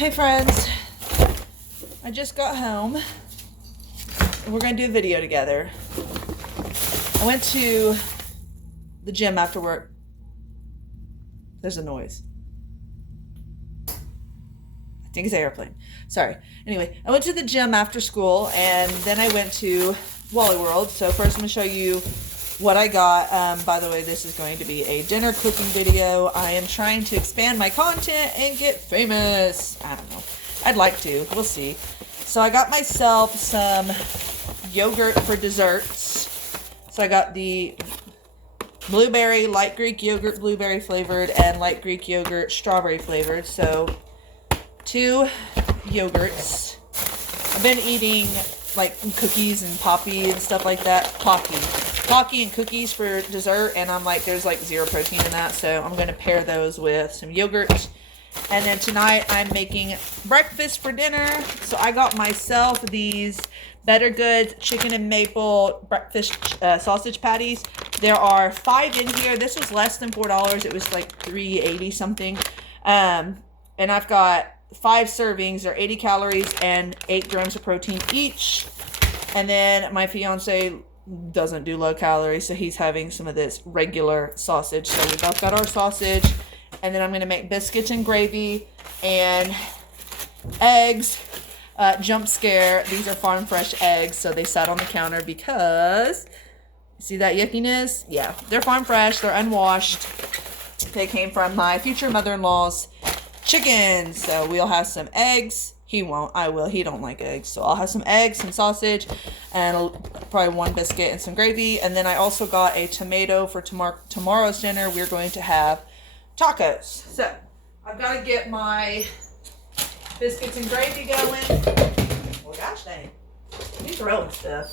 Hey friends, I just got home and we're gonna do a video together. I went to the gym after work. There's a noise. I think it's an airplane. Sorry. Anyway, I went to the gym after school and then I went to Wally World. So first I'm gonna show you what I got. By the way, this is going to be a dinner cooking video. I am trying to expand my content and get famous. I don't know. I'd like to. We'll see. So I got myself some yogurt for desserts. So I got the blueberry, light Greek yogurt, blueberry flavored, and light Greek yogurt, strawberry flavored. So 2 yogurts. I've been eating like cookies and Poppy and stuff like that. Pocky and cookies for dessert, and I'm like, there's like 0 protein in that, so I'm going to pair those with some yogurt. And then tonight I'm making breakfast for dinner. So I got myself these Better Goods chicken and maple breakfast sausage patties. There are 5 in here. This was less than $4. It was like $3.80 something. And I've got 5 servings. They're 80 calories and 8 grams of protein each. And then my fiance doesn't do low calorie, so he's having some of this regular sausage. So we both got our sausage, and then I'm going to make biscuits and gravy and eggs. Jump scare, these are farm fresh eggs, so they sat on the counter because, see that yuckiness? Yeah, they're farm fresh, they're unwashed. They came from my future mother-in-law's chickens. So we'll have some eggs. He won't. I will. He don't like eggs. So I'll have some eggs, some sausage, and probably 1 biscuit and some gravy. And then I also got a tomato for tomorrow's dinner. We're going to have tacos. So I've got to get my biscuits and gravy going. Well, gosh dang. He's throwing stuff.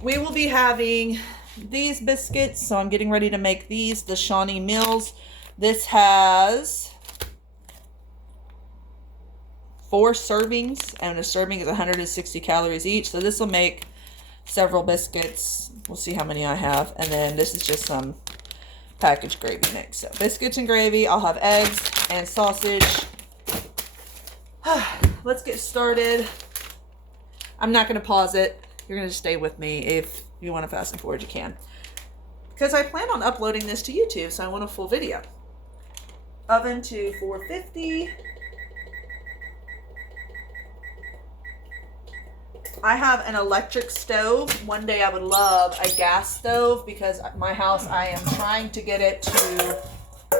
We will be having these biscuits. So I'm getting ready to make these, the Shawnee Mills. This has 4 servings, and a serving is 160 calories each. So this will make several biscuits. We'll see how many I have. And then this is just some packaged gravy mix. So biscuits and gravy. I'll have eggs and sausage. Let's get started. I'm not going to pause it. You're going to stay with me. If you want to fast and forward, you can. Because I plan on uploading this to YouTube, so I want a full video. Oven to 450. I have an electric stove. One day I would love a gas stove because my house, I am trying to get it to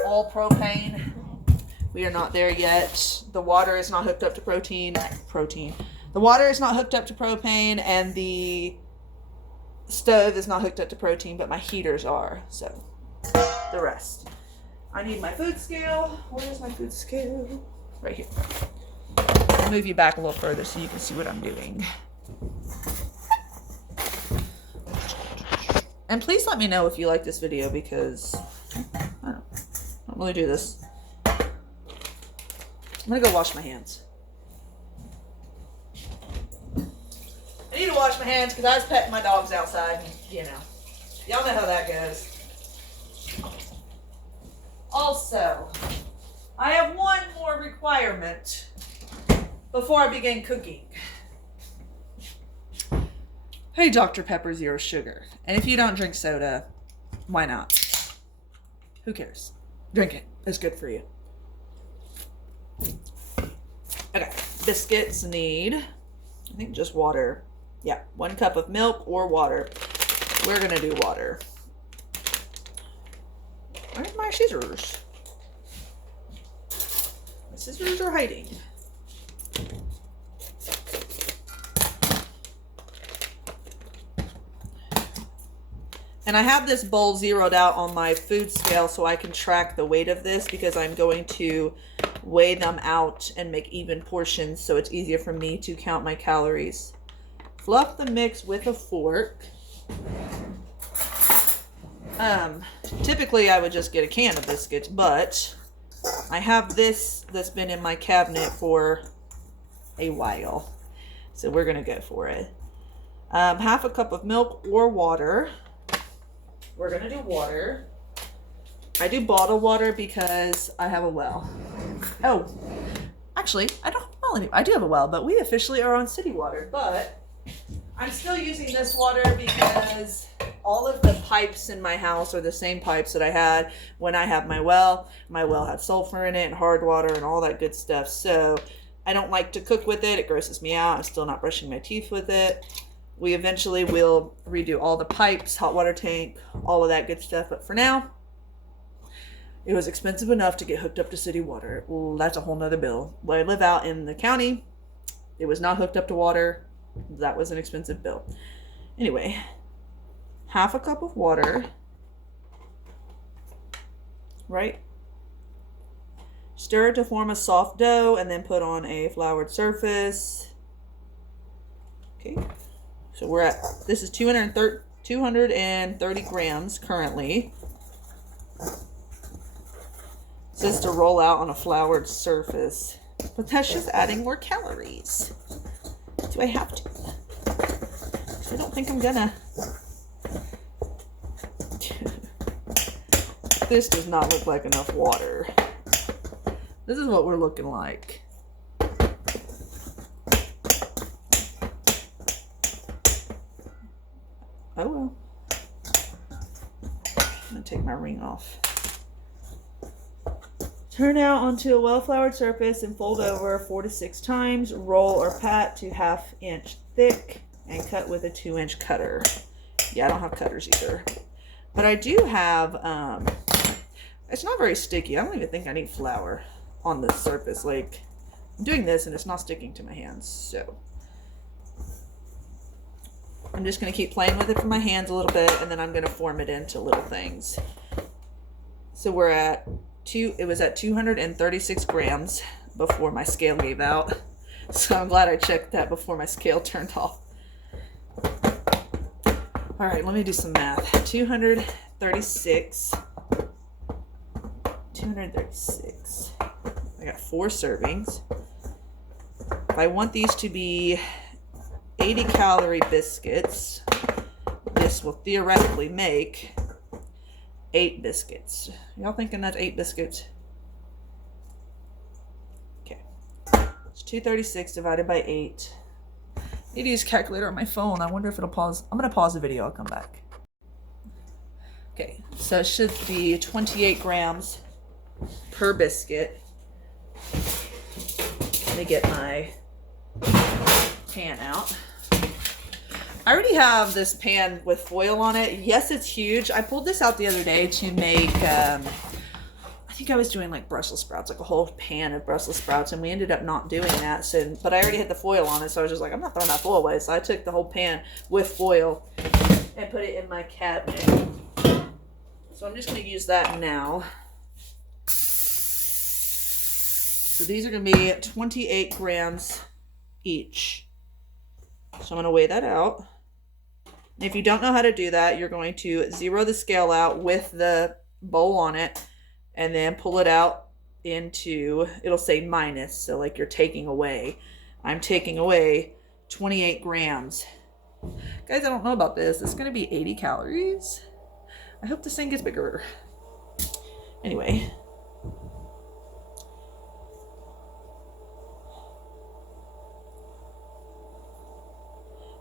all propane. We are not there yet. The water is not hooked up to The water is not hooked up to propane, and the stove is not hooked up to protein, but my heaters are. So the rest. I need my food scale. Where's my food scale? Right here. I'll move you back a little further so you can see what I'm doing. And please let me know if you like this video, because I don't really do this. I'm gonna go wash my hands. I need to wash my hands because I was petting my dogs outside. You know, y'all know how that goes. Also, I have one more requirement before I begin cooking. Hey, Dr. Pepper Zero Sugar. And if you don't drink soda, why not? Who cares? Drink it. It's good for you. Okay. Biscuits need, I think, just water. Yeah. 1 cup of milk or water. We're going to do water. Where's my scissors? My scissors are hiding. And I have this bowl zeroed out on my food scale so I can track the weight of this, because I'm going to weigh them out and make even portions so it's easier for me to count my calories. Fluff the mix with a fork. Typically I would just get a can of biscuits, but I have this that's been in my cabinet for a while. So we're going to go for it. 1/2 cup of milk or water. We're going to do water. I do bottled water because I have a well. Oh, actually, I don't, well, anyway, I do have a well, but we officially are on city water. But I'm still using this water because all of the pipes in my house are the same pipes that I had when I had my well. My well had sulfur in it and hard water and all that good stuff. So I don't like to cook with it. It grosses me out. I'm still not brushing my teeth with it. We eventually will redo all the pipes, hot water tank, all of that good stuff. But for now, it was expensive enough to get hooked up to city water. Well, that's a whole nother bill. Where I live out in the county, it was not hooked up to water. That was an expensive bill. Anyway, half a cup of water, right? Stir to form a soft dough and then put on a floured surface. Okay, so we're at, this is 230 grams currently. It says to roll out on a floured surface, but that's just adding more calories. Do I have to? I don't think I'm gonna. This does not look like enough water. This is what we're looking like. Oh well. I'm gonna take my ring off. Turn out onto a well-floured surface and fold over 4 to 6 times. Roll or pat to 1/2 inch thick and cut with a 2-inch cutter. Yeah, I don't have cutters either. But I do have, it's not very sticky. I don't even think I need flour on this surface. Like, I'm doing this and it's not sticking to my hands. So I'm just going to keep playing with it for my hands a little bit, and then I'm going to form it into little things. So we're at it was at 236 grams before my scale gave out. So I'm glad I checked that before my scale turned off. All right, let me do some math. 236. I got 4 servings. If I want these to be 80 calorie biscuits, this will theoretically make 8 biscuits. Y'all thinking that's 8 biscuits? Okay. It's 236 divided by 8. I need to use a calculator on my phone. I wonder if it'll pause. I'm going to pause the video. I'll come back. Okay. So it should be 28 grams per biscuit. Let me get my pan out. I already have this pan with foil on it. Yes, it's huge. I pulled this out the other day to make, I think I was doing like Brussels sprouts, like a whole pan of Brussels sprouts, and we ended up not doing that. So, but I already had the foil on it, so I was just like, I'm not throwing that foil away. So I took the whole pan with foil and put it in my cabinet. So I'm just going to use that now. So these are going to be 28 grams each. So I'm going to weigh that out. And if you don't know how to do that, you're going to zero the scale out with the bowl on it and then pull it out into, it'll say minus. So like you're taking away. I'm taking away 28 grams. Guys, I don't know about this. It's going to be 80 calories. I hope this thing gets bigger. Anyway.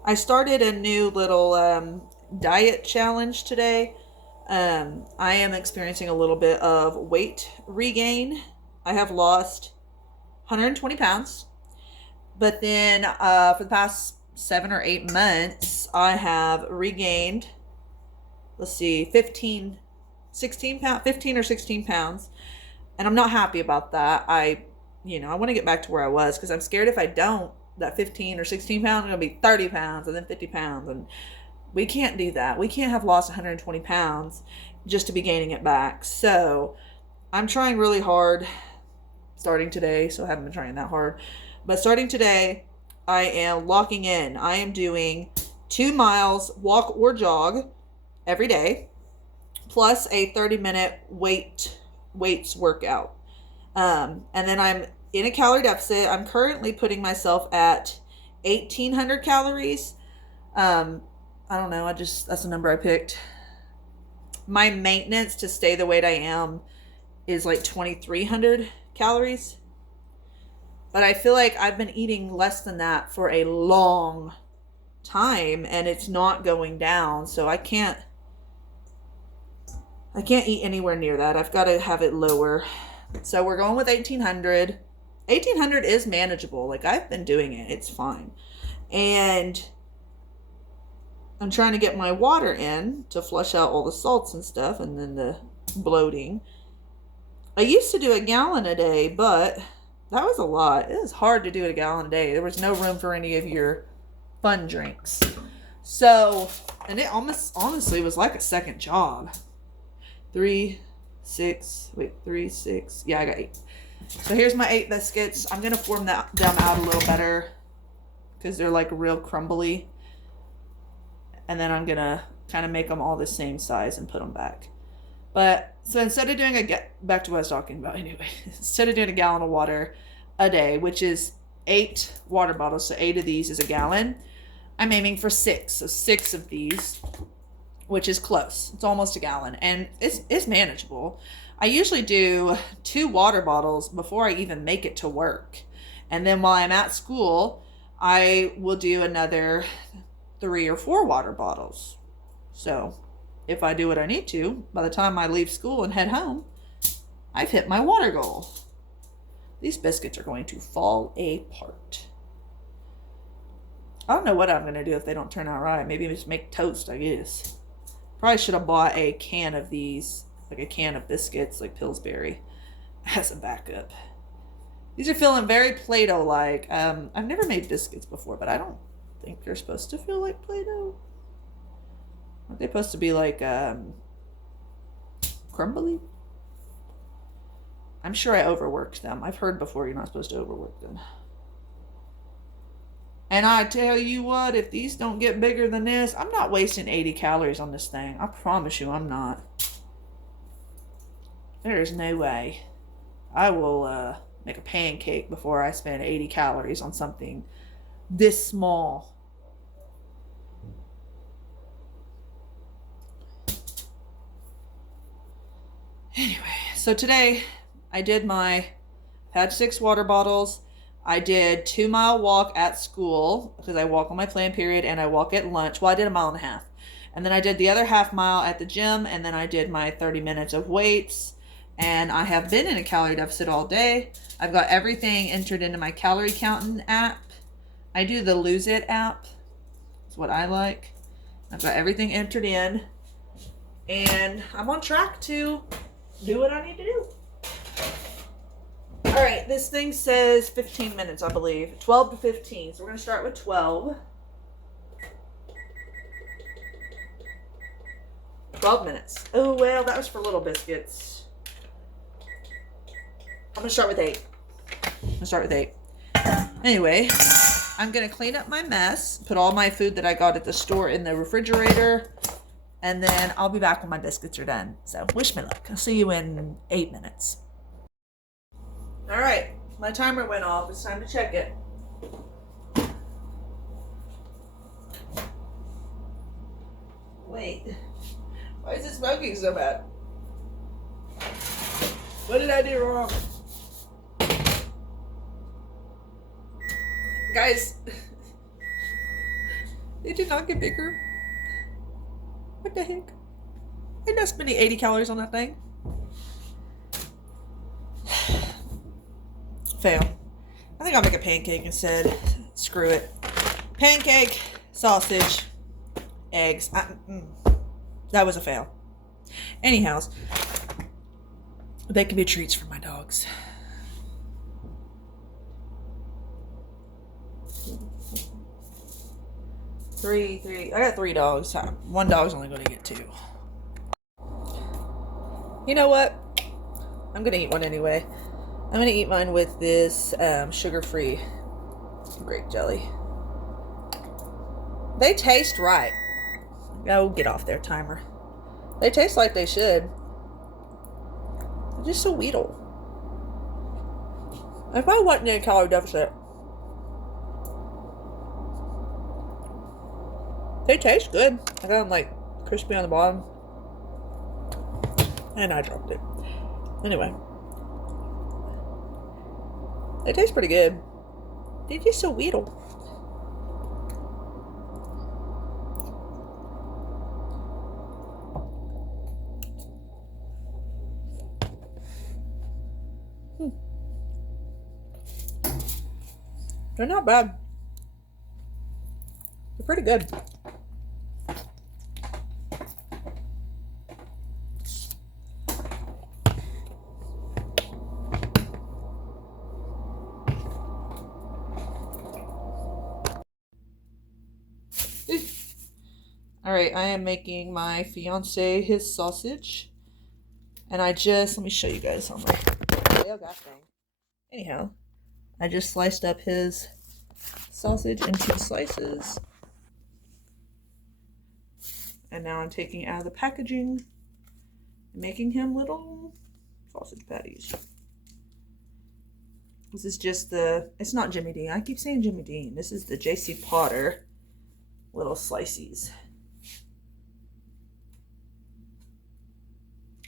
I started a new little diet challenge today. I am experiencing a little bit of weight regain. I have lost 120 pounds. But then for the past 7 or 8 months, I have regained, let's see, 15 or 16 pounds. And I'm not happy about that. I want to get back to where I was because I'm scared if I don't, that 15 or 16 pounds are going to be 30 pounds and then 50 pounds. And we can't do that. We can't have lost 120 pounds just to be gaining it back. So I'm trying really hard starting today. So I haven't been trying that hard. But starting today, I am locking in. I am doing 2 miles walk or jog every day, plus a 30-minute weights workout. And then I'm in a calorie deficit. I'm currently putting myself at 1,800 calories. I don't know. That's the number I picked. My maintenance to stay the weight I am is like 2,300 calories. But I feel like I've been eating less than that for a long time and it's not going down. So I can't eat anywhere near that. I've got to have it lower. So we're going with 1800. 1800 is manageable. Like, I've been doing it. It's fine. And I'm trying to get my water in to flush out all the salts and stuff and then the bloating. I used to do a gallon a day, but that was a lot. It was hard to do a gallon a day. There was no room for any of your fun drinks. So, and it almost honestly was like a second job. 3, 6, yeah, I got 8. So here's my 8 biscuits. I'm going to form them out a little better because they're like real crumbly. And then I'm going to kind of make them all the same size and put them back. But so instead of doing back to what I was talking about anyway, instead of doing a gallon of water a day, which is 8 water bottles, so 8 of these is a gallon, I'm aiming for 6. So 6 of these, which is close. It's almost a gallon and it's manageable. I usually do 2 water bottles before I even make it to work. And then while I'm at school, I will do another 3 or 4 water bottles. So if I do what I need to, by the time I leave school and head home, I've hit my water goal. These biscuits are going to fall apart. I don't know what I'm going to do if they don't turn out right. Maybe just make toast, I guess. Probably should have bought a can of these, like a can of biscuits, like Pillsbury, as a backup. These are feeling very Play-Doh-like. I've never made biscuits before, but I don't think they're supposed to feel like Play-Doh. Aren't they supposed to be like crumbly? I'm sure I overworked them. I've heard before you're not supposed to overwork them. And I tell you what, if these don't get bigger than this, I'm not wasting 80 calories on this thing. I promise you I'm not. There is no way. I will make a pancake before I spend 80 calories on something this small. Anyway, so today I had 6 water bottles. I did 2-mile walk at school because I walk on my plan period and I walk at lunch. Well, I did a 1.5 miles. And then I did the other half mile at the gym and then I did my 30 minutes of weights. And I have been in a calorie deficit all day. I've got everything entered into my calorie counting app. I do the Lose It app. That's what I like. I've got everything entered in. And I'm on track to do what I need to do. All right, this thing says 15 minutes, I believe. 12 to 15. So we're going to start with 12. 12 minutes. Oh, well, that was for little biscuits. I'm going to start with 8. Anyway, I'm going to clean up my mess, put all my food that I got at the store in the refrigerator, and then I'll be back when my biscuits are done. So wish me luck. I'll see you in 8 minutes. All right, my timer went off. It's time to check it. Wait, why is it smoking so bad? What did I do wrong? Guys, they did not get bigger. What the heck? I not spending 80 calories on that thing. Fail. I think I'll make a pancake instead. Screw it. Pancake, sausage, eggs. That was a fail. Anyhows, they can be treats for my dogs. Three. I got 3 dogs. 1 dog's only going to get 2. You know what? I'm going to eat one anyway. I'm going to eat mine with this sugar-free grape jelly. They taste right. Oh, get off there, timer. They taste like they should. They're just so weedle. If I wasn't in a calorie deficit, they taste good. I got them like crispy on the bottom. And I dropped it. Anyway. They taste pretty good. They're just so weird. They're not bad. They're pretty good. All right, I am making my fiance his sausage. And let me show you guys on my gas thing. Anyhow, I just sliced up his sausage into slices. And now I'm taking it out of the packaging and making him little sausage patties. This is just it's not Jimmy Dean. I keep saying Jimmy Dean. This is the J.C. Potter little slices.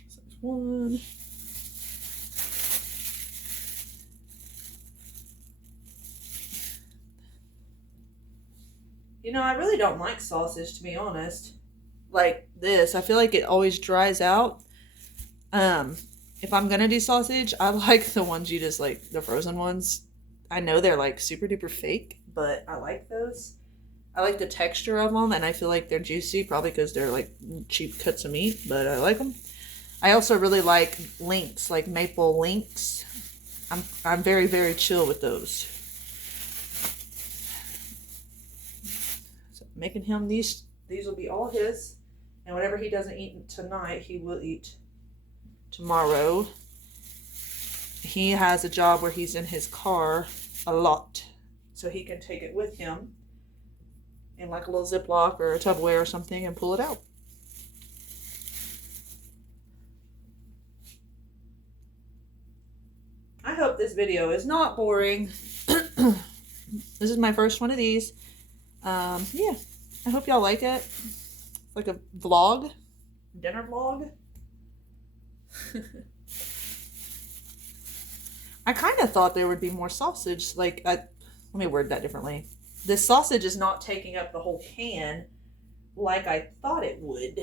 So there's one. You know, I really don't like sausage, to be honest. Like this, I feel like it always dries out. If I'm gonna do sausage, I like the ones you just like, the frozen ones. I know they're like super duper fake, but I like those. I like the texture of them, and I feel like they're juicy, probably because they're like cheap cuts of meat, but I like them. I also really like links, like maple links. I'm very, very chill with those. So making him these will be all his, and whatever he doesn't eat tonight, he will eat tomorrow. He has a job where he's in his car a lot, so he can take it with him in like a little Ziploc or a Tupperware or something and pull it out. I hope this video is not boring. This is my first one of these. Yeah, I hope y'all like it. It's like a vlog, dinner vlog. I kind of thought there would be more sausage. Like, let me word that differently. This sausage is not taking up the whole can like I thought it would.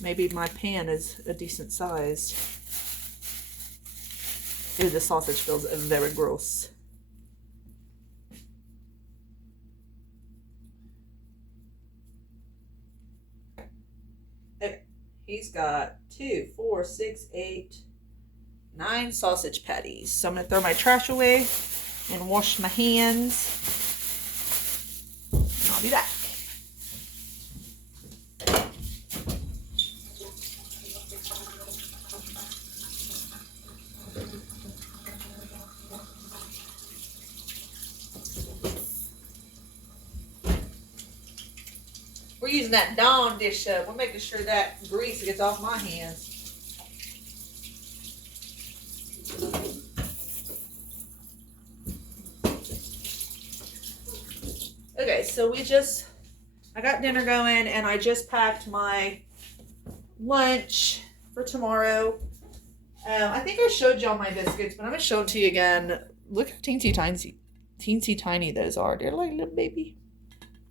Maybe my pan is a decent size. Ew, the sausage feels very gross. Okay, he's got 2, 4, 6, 8, 9 sausage patties. So I'm gonna throw my trash away and wash my hands. And I'll be back. We're using that Dawn dish soap. We're making sure that grease gets off my hands. Okay, so I got dinner going, and I just packed my lunch for tomorrow. I think I showed y'all my biscuits, but I'm going to show them to you again. Look how teensy tiny those are. They're like little baby,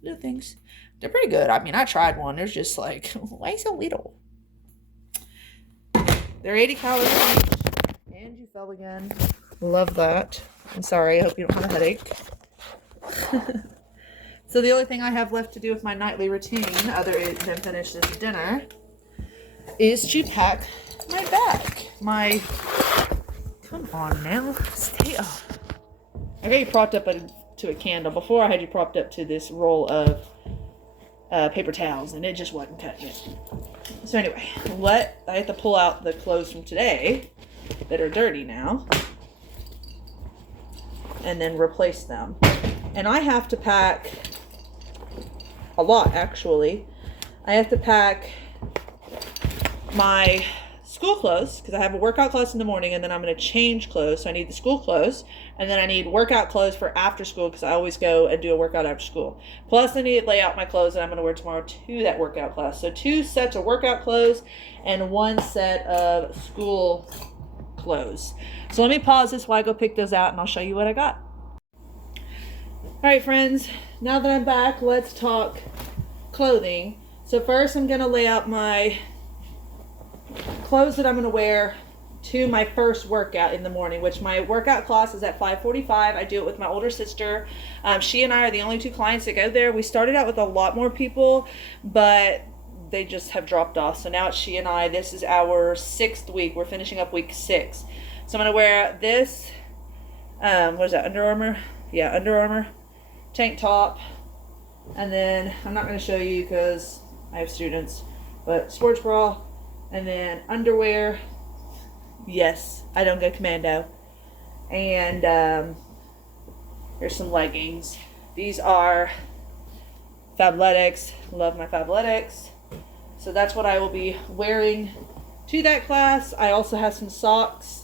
little things. They're pretty good. I mean, I tried one. They're just like, why so little? They're 80 calories each. And you fell again. Love that. I'm sorry. I hope you don't have a headache. So the only thing I have left to do with my nightly routine, other than finish this dinner, is to pack my bag. Come on now. Stay up. I got you propped up to a candle. Before, I had you propped up to this roll of paper towels, and it just wasn't cutting it. So anyway, I have to pull out the clothes from today that are dirty now and then replace them. And I have to pack a lot, actually. I have to pack my school clothes because I have a workout class in the morning, and then I'm going to change clothes. So I need the school clothes, and then I need workout clothes for after school because I always go and do a workout after school. Plus, I need to lay out my clothes that I'm going to wear tomorrow to that workout class. So 2 sets of workout clothes and 1 set of school clothes. So let me pause this while I go pick those out, and I'll show you what I got. All right, friends, now that I'm back, let's talk clothing. So first I'm going to lay out my clothes that I'm going to wear to my first workout in the morning, which my workout class is at 5:45. I do it with my older sister. She and I are the only 2 clients that go there. We started out with a lot more people, but they just have dropped off. So now it's she and I. This is our 6th week. We're finishing up week 6. So I'm going to wear this, what is that, Under Armour? Yeah, Under Armour tank top. And then, I'm not going to show you because I have students, but sports bra. And then underwear. Yes, I don't go commando. And here's some leggings. These are Fabletics. Love my Fabletics. So that's what I will be wearing to that class. I also have some socks.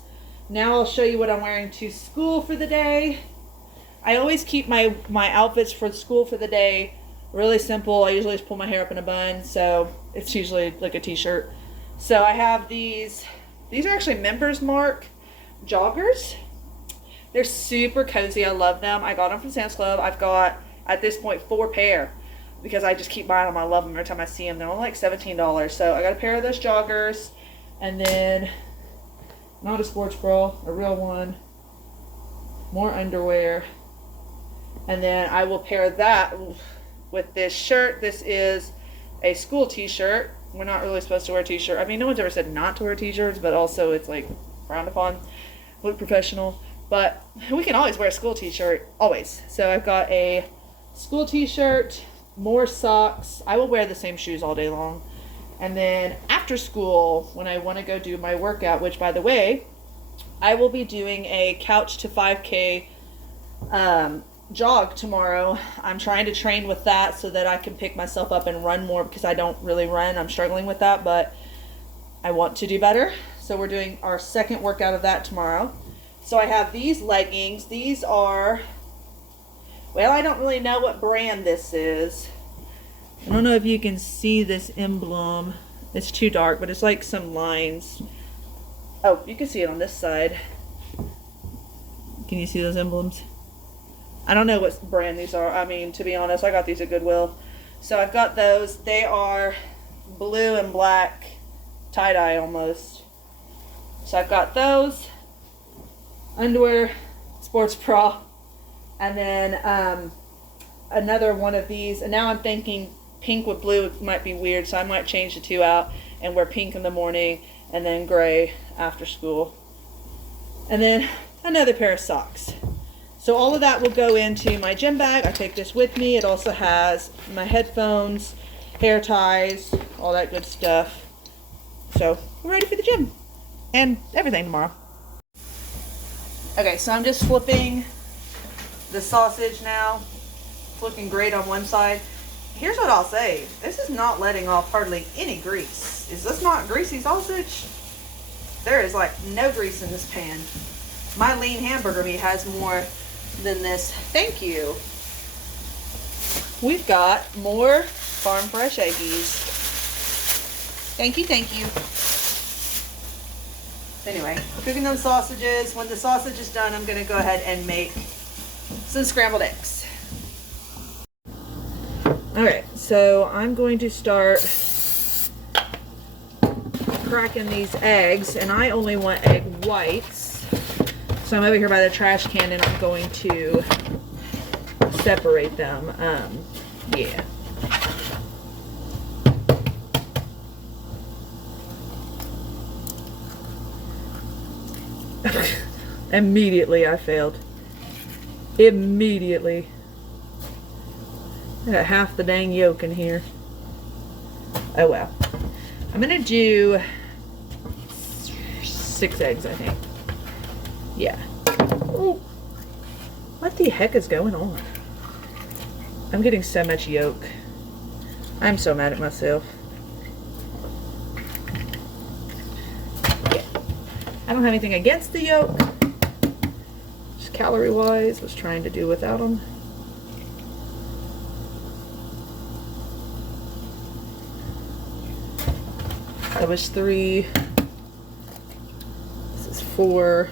Now I'll show you what I'm wearing to school for the day. I always keep my outfits for school for the day really simple. I usually just pull my hair up in a bun, so it's usually like a t-shirt. So I have these are actually Members Mark joggers. They're super cozy. I love them. I got them from Sam's Club. I've got, at this point, 4 pair because I just keep buying them. I love them every time I see them. They're only like $17. So I got a pair of those joggers, and then not a sports bra, a real one, more underwear, and then I will pair that with this shirt. This is a school t-shirt. We're not really supposed to wear a t-shirt. I mean, no one's ever said not to wear t-shirts, but also it's like frowned upon, look professional. But we can always wear a school t-shirt, always. So I've got a school t-shirt, more socks. I will wear the same shoes all day long. And then after school, when I want to go do my workout, which by the way, I will be doing a couch to 5K jog tomorrow. I'm trying to train with that so that I can pick myself up and run more because I don't really run. I'm struggling with that, but I want to do better. So we're doing our second workout of that tomorrow. So I have these leggings. These are, well, I don't really know what brand this is. I don't know if you can see this emblem. It's too dark, but it's like some lines. Oh, you can see it on this side. Can you see those emblems? I don't know what brand these are. I mean, to be honest, I got these at Goodwill. So I've got those. They are blue and black, tie-dye almost. So I've got those. Underwear, sports bra, and then another one of these. And now I'm thinking pink with blue might be weird, so I might change the 2 out and wear pink in the morning and then gray after school. And then another pair of socks. So all of that will go into my gym bag. I take this with me. It also has my headphones, hair ties, all that good stuff. So we're ready for the gym and everything tomorrow. Okay, so I'm just flipping the sausage now. It's looking great on one side. Here's what I'll say. This is not letting off hardly any grease. Is this not greasy sausage? There is like no grease in this pan. My lean hamburger meat has more than this. Thank you. We've got more farm fresh eggies. Thank you, thank you. Anyway, cooking those sausages. When the sausage is done, I'm going to go ahead and make some scrambled eggs. Alright, so I'm going to start cracking these eggs, and I only want egg whites. So I'm over here by the trash can and I'm going to separate them. Yeah. Immediately I failed. Immediately. I got half the dang yolk in here. Oh well. I'm gonna do 6 eggs, I think. Yeah. Ooh. What the heck is going on? I'm getting so much yolk. I'm so mad at myself. I don't have anything against the yolk. Just calorie-wise, was trying to do without them. That was 3. This is 4.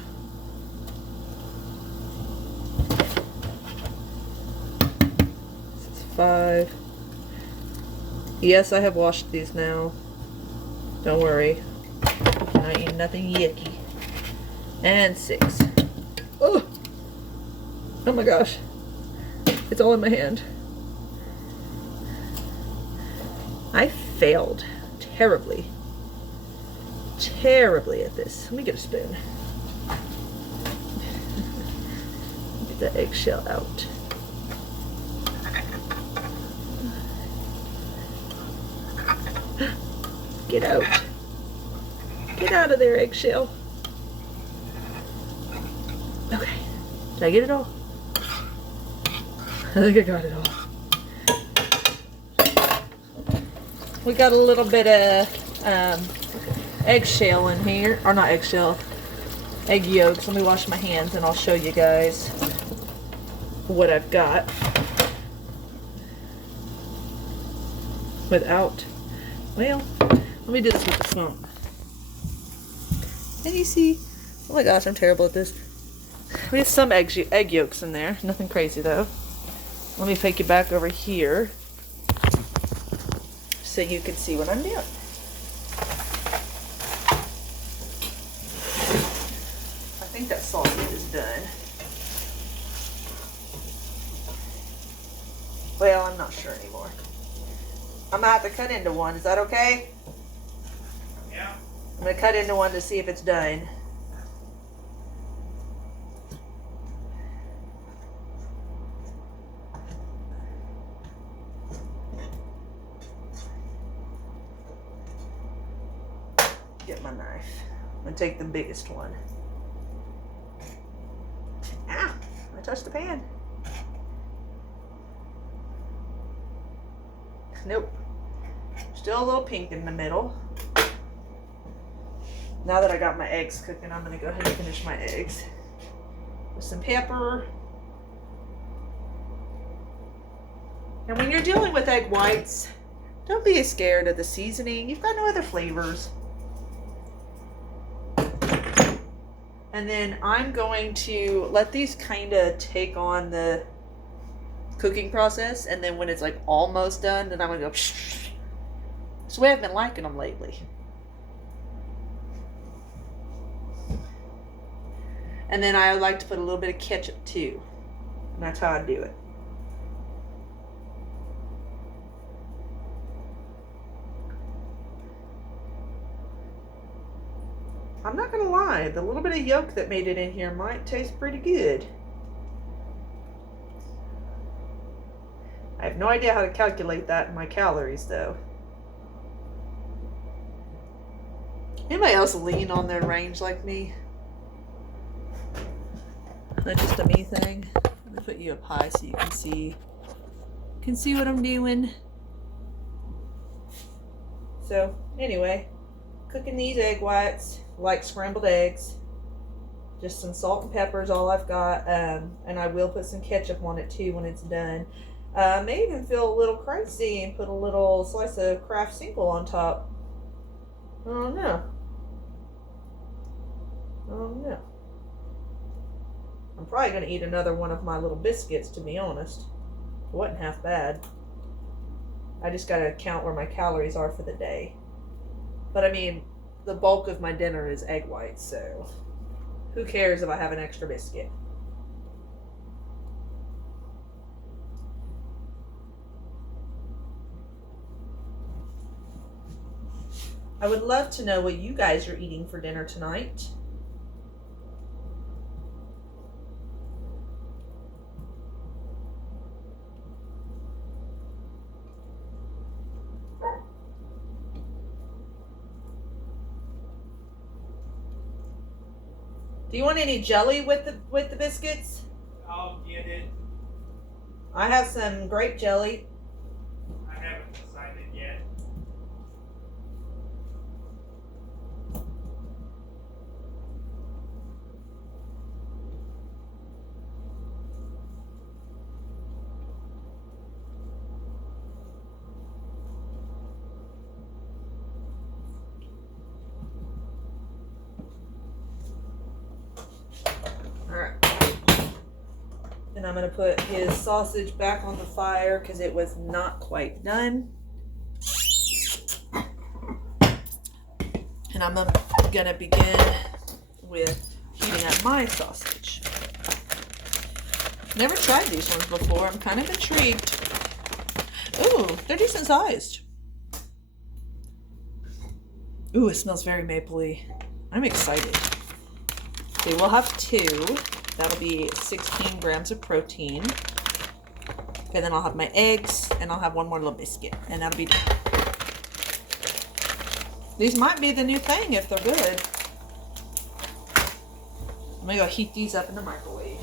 This is 5. Yes, I have washed these now. Don't worry. I'm not eating nothing yucky. And 6. Oh! Oh my gosh. It's all in my hand. I failed terribly. Terribly at this. Let me get a spoon. Get the eggshell out. Get out. Get out of there, eggshell. Okay. Did I get it all? I think I got it all. We got a little bit of eggshell in here. Or not eggshell. Egg yolks. Let me wash my hands and I'll show you guys what I've got. Without. Well, let me do this with the spoon. And you see, oh my gosh, I'm terrible at this. We have some egg yolks in there. Nothing crazy though. Let me take you back over here so you can see what I'm doing. I think that sausage is done. Well, I'm not sure anymore. I'm gonna have to cut into one. Is that okay? Yeah. I'm gonna cut into one to see if it's done. Get my knife. I'm gonna take the biggest one. Ah! I touched the pan. Nope. Still a little pink in the middle. Now that I got my eggs cooking, I'm gonna go ahead and finish my eggs. With some pepper. And when you're dealing with egg whites, don't be scared of the seasoning. You've got no other flavors. And then I'm going to let these kind of take on the cooking process, and then when it's like almost done, then I'm gonna go psh. That's the way I've been liking them lately. And then I like to put a little bit of ketchup too, and that's how I do it. I'm not gonna lie, the little bit of yolk that made it in here might taste pretty good. I have no idea how to calculate that in my calories though. Anybody else lean on their range like me? That's just a me thing. Let me put you up high so you can see what I'm doing. So anyway, cooking these egg whites like scrambled eggs. Just some salt and pepper is all I've got, and I will put some ketchup on it too when it's done. May even feel a little crazy and put a little slice of Kraft Single on top. I don't know. I'm probably going to eat another one of my little biscuits, to be honest. It wasn't half bad. I just got to count where my calories are for the day. But I mean, the bulk of my dinner is egg whites, so who cares if I have an extra biscuit? I would love to know what you guys are eating for dinner tonight. Do you want any jelly with the biscuits? I'll get it. I have some grape jelly. I haven't decided yet. And I'm going to put his sausage back on the fire because it was not quite done. And I'm going to begin with heating up my sausage. Never tried these ones before. I'm kind of intrigued. Ooh, they're decent sized. Ooh, it smells very mapley. I'm excited. Okay, we'll have 2. That'll be 16 grams of protein. Okay, then I'll have my eggs, and I'll have 1 more little biscuit, and that'll be done. These might be the new thing if they're good. I'm gonna go heat these up in the microwave.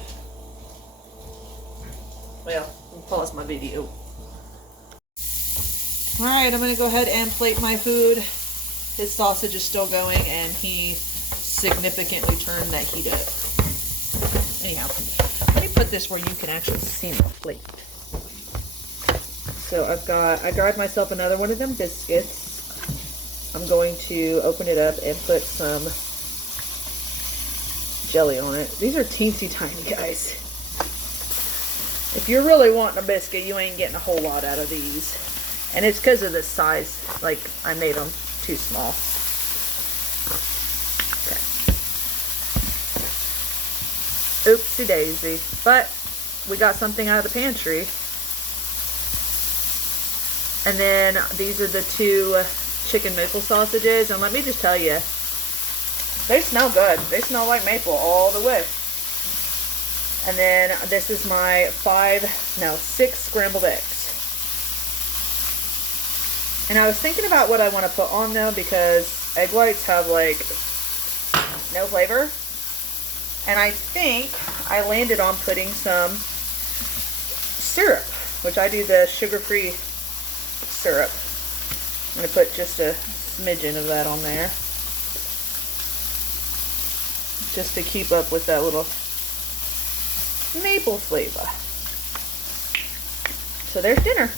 Well, I'll pause my video. Alright, I'm gonna go ahead and plate my food. His sausage is still going, and he significantly turned that heat up. Anyhow, let me put this where you can actually see my plate. So I grabbed myself another one of them biscuits. I'm going to open it up and put some jelly on it. These are teensy tiny, guys. If you're really wanting a biscuit, you ain't getting a whole lot out of these. And it's because of the size. Like, I made them too small. Okay. Oopsie daisy. But we got something out of the pantry. And then these are the 2 chicken maple sausages. And let me just tell you, they smell good. They smell like maple all the way. And then this is my 6 scrambled eggs. And I was thinking about what I want to put on them because egg whites have like no flavor. And I think I landed on putting some syrup, which I do the sugar-free syrup. I'm going to put just a smidgen of that on there. Just to keep up with that little maple flavor. So there's dinner.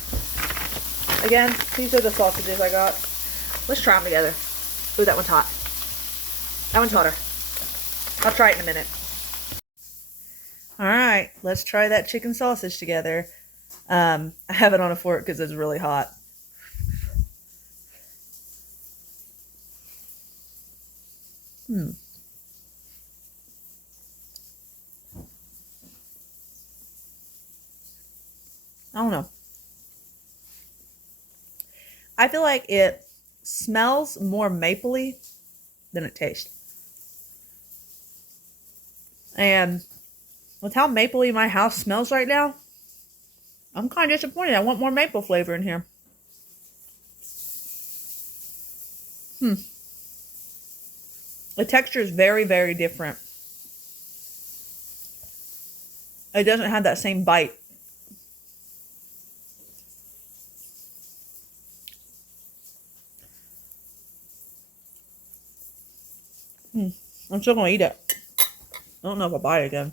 Again, these are the sausages I got. Let's try them together. Ooh, that one's hot. That one's hotter. I'll try it in a minute. Alright, let's try that chicken sausage together. I have it on a fork because it's really hot. I don't know. I feel like it smells more mapley than it tastes. And with how mapley my house smells right now, I'm kind of disappointed. I want more maple flavor in here. The texture is very, very different. It doesn't have that same bite. I'm still going to eat it. I don't know if I'll buy it again.